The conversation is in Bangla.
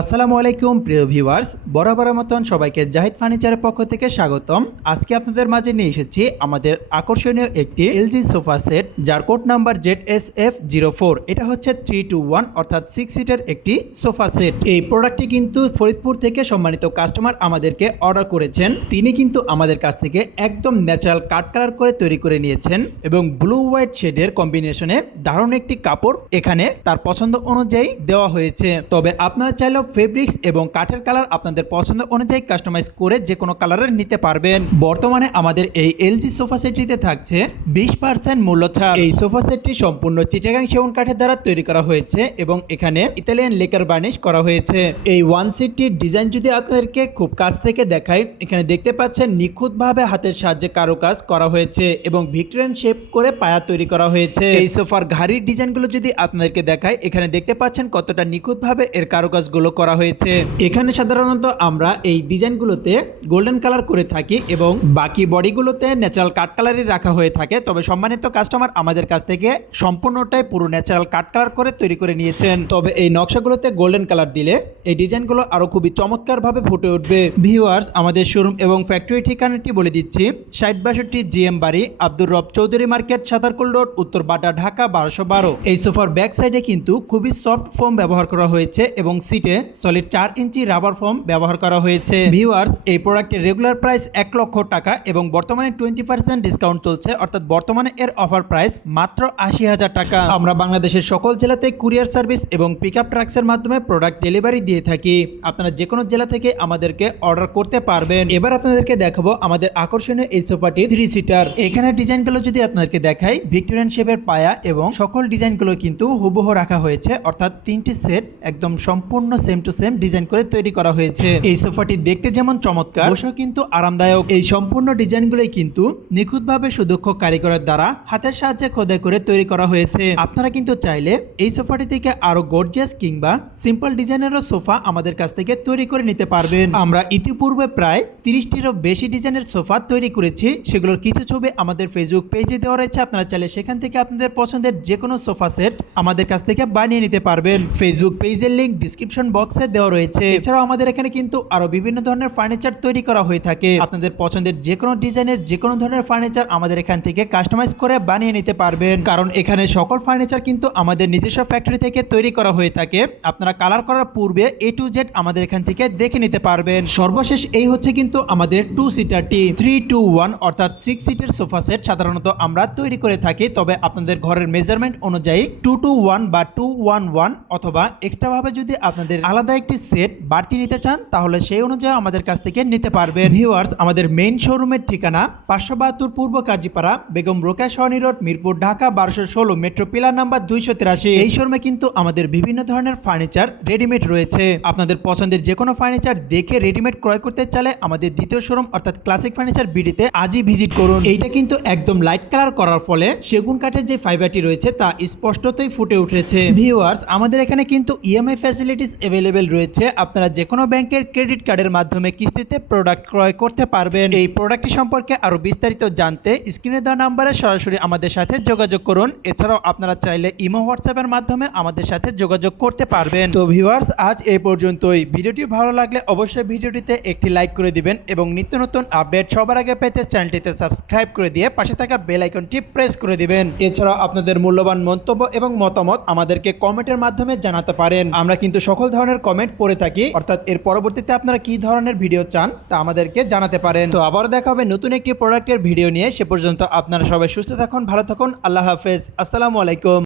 আসসালামু আলাইকুম, প্রিয় ভিউয়ার্স। বরাবর মতন সবাইকে জাহিদ ফার্নিচারের পক্ষ থেকে স্বাগতম। আজকে আপনাদের মাঝে নিয়ে এসেছি আমাদের আকর্ষণীয় একটি এলজি সোফা সেট, যার code number Z S F zero four. এটা হচ্ছে থ্রি টু ওয়ান, অর্থাৎ সিক্স সিটের একটি সোফা সেট। এই প্রোডাক্টটি কিন্তু ফরিদপুর থেকে সম্মানিত কাস্টমার আমাদেরকে অর্ডার করেছেন। তিনি কিন্তু আমাদের কাছ থেকে একদম ন্যাচারাল কাট কালার করে তৈরি করে নিয়েছেন এবং ব্লু হোয়াইট শেডের কম্বিনেশনে দারুণ একটি কাপড় এখানে তার পছন্দ অনুযায়ী দেওয়া হয়েছে। তবে আপনারা চাইলেও ফেব্রিক্স এবং কাঠের কালার আপনাদের পছন্দ অনুযায়ী কাস্টমাইজ করে যে কোনো কালারের নিতে পারবেন। বর্তমানে আমাদের এই এলজি সোফা সেটটিতে থাকছে বিশ পার্সেন্ট মূল্য ছাড়। এই সোফা সেটটি সম্পূর্ণ চিটাগাং সেগুন কাঠের দ্বারা তৈরি করা হয়েছে এবং এখানে ইতালিয়ান লেকার বার্নিশ করা হয়েছে। এই ওয়ান সিটটির ডিজাইন যদি আপনাদেরকে খুব কাছ থেকে দেখাই, এখানে দেখতে পাচ্ছেন নিখুঁতভাবে হাতের সাহায্যে কারুকাজ করা হয়েছে এবং ভিক্টোরিয়ান শেপ করে পায়া তৈরি করা হয়েছে। এই সোফার ঘাড়ির ডিজাইনগুলো যদি আপনাদেরকে দেখাই, এখানে দেখতে পাচ্ছেন কতটা নিখুঁতভাবে এর কারুকাজগুলো করা হয়েছে। এখানে সাধারণত আমরা এই ডিজাইনগুলোতে গোল্ডেন কালার করে থাকি এবং বাকি বডিগুলোতে ন্যাচারাল কাট কালারই রাখা হয়ে থাকে। তবে সম্মানিত কাস্টমার আমাদের কাছ থেকে সম্পূর্ণটাই পুরো ন্যাচারাল কাট কালার করে তৈরি করে নিয়েছেন। তবে এই নকশাগুলোতে গোল্ডেন কালার দিলে এই ডিজাইনগুলো আরও খুবই চমৎকারভাবে ফুটে উঠবে। ভিউয়ার্স আমাদের শোরুম এবং ফ্যাক্টরি ঠিকানাটি বলে দিচ্ছি। ষাট বাষট্টি জিএম বাড়ি, আব্দুর রব চৌধুরী মার্কেট, সাতারকুল রোড, উত্তর বাড্ডা, ঢাকা, বারোশো বারো। এই সোফার ব্যাক সাইডে কিন্তু খুবই সফট ফোম ব্যবহার করা হয়েছে এবং সিটে সলিড চার ইঞ্চি রাবার ফোম ব্যবহার করা হয়েছে। ভিউয়ার্স এই প্রোডাক্টের রেগুলার প্রাইস এক লক্ষ টাকা এবং বর্তমানে টোয়েন্টি পার্সেন্ট ডিসকাউন্ট চলছে, অর্থাৎ বর্তমানে এর অফার প্রাইস মাত্র আশি হাজার টাকা। আমরা বাংলাদেশের সকল জেলাতে কুরিয়ার সার্ভিস এবং পিক আপ ট্রাক্সের মাধ্যমে প্রোডাক্ট ডেলিভারি দিয়ে থাকি। আপনারা যে কোনো জেলা থেকে আমাদেরকে অর্ডার করতে পারবেন। এবার আপনাদেরকে দেখাবো আমাদের আকর্ষণীয় এই সোফাটি থ্রি সিটার এখানে ডিজাইনগুলো যদি আপনাদেরকে দেখাই ভিক্টোরিয়ান শেপের পায়া এবং সকল ডিজাইনগুলো কিন্তু হুবহু রাখা হয়েছে, অর্থাৎ তিনটি সেট একদম সম্পূর্ণ সেম টু সেম ডিজাইন করে তৈরি করা হয়েছে। এই সোফাটি দেখতে যেমন চমৎকার কিন্তু আরামদায়ক। এই সম্পূর্ণ ডিজাইনগুলোই কিন্তু নিখুঁতভাবে সুদক্ষ কারিগরের দ্বারা হাতের সাহায্যে খোদাই করে তৈরি করা হয়েছে। আপনারা কিন্তু চাইলে এই সোফাটি থেকে আরও গর্জিয়াস কিংবা সিম্পল ডিজাইনেরও সোফা আমাদের কাছ থেকে তৈরি করে নিতে পারবেন। আমরা ইতিপূর্বে প্রায় তিরিশটিরও বেশি ডিজাইনের সোফা তৈরি করেছি। সেগুলোর কিছু ছবি আমাদের ফেসবুক পেজে দেওয়া রয়েছে। আপনারা চাইলে সেখান থেকে আপনাদের পছন্দের যে কোনো সোফা সেট আমাদের কাছ থেকে বানিয়ে নিতে পারবেন। ফেসবুক পেজের লিঙ্ক ডিসক্রিপশন বক্সে দেওয়া রয়েছে। এছাড়াও আমাদের এখানে কিন্তু আরও বিভিন্ন ধরনের ফার্নিচার তৈরি করা হয়ে থাকে। আপনাদের পছন্দের যে কোনো ডিজাইনের যে কোনো ধরনের ফার্নিচার আমাদের এখান থেকে কাস্টমাইজ করে বানিয়ে নিতে পারবেন। কারণ এখানে সকল ফার্নিচার কিন্তু আমাদের নিজস্ব ফ্যাক্টরি থেকে তৈরি করা হয়ে থাকে। আপনারা কালার করার পূর্বে এ টু জেড আমাদের এখান থেকে দেখে নিতে পারবেন। সর্বশেষ এই হচ্ছে কিন্তু আমাদের টু সিটারটি থ্রি টু ওয়ান অর্থাৎ সিক্স সিটের সোফা সেট সাধারণত আমরা তৈরি করে থাকি। তবে আপনাদের ঘরের মেজারমেন্ট অনুযায়ী টু টু ওয়ান বা টু ওয়ান ওয়ান অথবা এক্সট্রা ভাবে যদি আপনাদের আলাদা একটি সেট বাড়তি নিতে চান তাহলে সেই অনুযায়ী আমাদের কাছ থেকে নিতে পারবেন। ভিউয়ার্স আমাদের মেইন শোরুমের ঠিকানা পাঁচশো বাহাত্তর পূর্ব কাজীপাড়া বেগম রোকেয়া সহনী রোড মিরপুর ঢাকা বারোশো ষোলো মেট্রো পিলার নাম্বার দুইশো তিরাশি। এই শোরুমে কিন্তু আমাদের বিভিন্ন ধরনের ফার্নিচার রেডিমেড রয়েছে। আপনাদের পছন্দের যে কোনো ফার্নিচার দেখে রেডিমেড ক্রয় করতে চাইলে আমাদের দ্বিতীয় শোরুম অর্থাৎ ক্লাসিক ফার্নিচার বিডিতে আজই ভিজিট করুন। এইটা কিন্তু একদম লাইট কালার করার ফলে সেগুন কাঠের যে ফাইবারটি রয়েছে তা স্পষ্টতই ফুটে উঠেছে। ভিউয়ার্স আমাদের এখানে কিন্তু ইএমআই ফ্যাসিলিটিস অ্যাভেলেবেল রয়েছে, আপনারা যে কোনো ব্যাংকের ক্রেডিট কার্ডের মাধ্যমে কিস্তিতে প্রোডাক্ট ক্রয় করতে পারবেন। এই প্রোডাক্টটি সম্পর্কে আরও বিস্তারিত জানতে স্ক্রিনে দেওয়া নাম্বারে সরাসরি আমাদের সাথে যোগাযোগ করুন। এছাড়াও আপনারা চাইলে ইমো হোয়াটসঅ্যাপের মাধ্যমে আমাদের সাথে যোগাযোগ করতে পারবেন। তো ভিউয়ার্স আজ এই পর্যন্তই। ভিডিওটি ভালো লাগলে অবশ্যই ভিডিওটিতে একটি লাইক করে দিবেন এবং নিত্য নতুন আপডেট সবার আগে পেতে চ্যানেলটিতে সাবস্ক্রাইব করে দিয়ে পাশে থাকা বেল আইকনটি প্রেস করে দিবেন। এছাড়াও আপনাদের মূল্যবান মন্তব্য এবং মতামত আমাদেরকে কমেন্টের মাধ্যমে জানাতে পারেন। আমরা কিন্তু সকল ধরনের কমেন্ট পড়ে থাকি। অর্থাৎ এর পরবর্তীতে আপনারা কি ধরনের ভিডিও চান তা আমাদেরকে জানাতে পারেন। তো আবার দেখা হবে নতুন একটি প্রোডাক্টের ভিডিও নিয়ে। সে পর্যন্ত আপনারা সবাই সুস্থ থাকুন, ভালো থাকুন, আল্লাহ হাফেজ। আসসালামু আলাইকুম।